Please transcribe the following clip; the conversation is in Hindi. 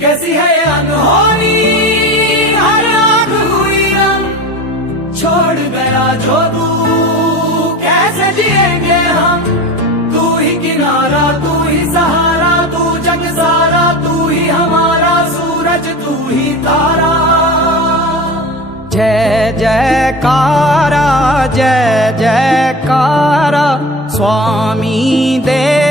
कैसी है ये अनहोनी, हर आग हुई हम, छोड़ गया जो तू, कैसे जिएंगे हम। तू ही किनारा, तू ही सहारा, तू जग सारा, तू ही हमारा सूरज, तू ही तारा। जय जयकारा, जय जयकारा, स्वामी देव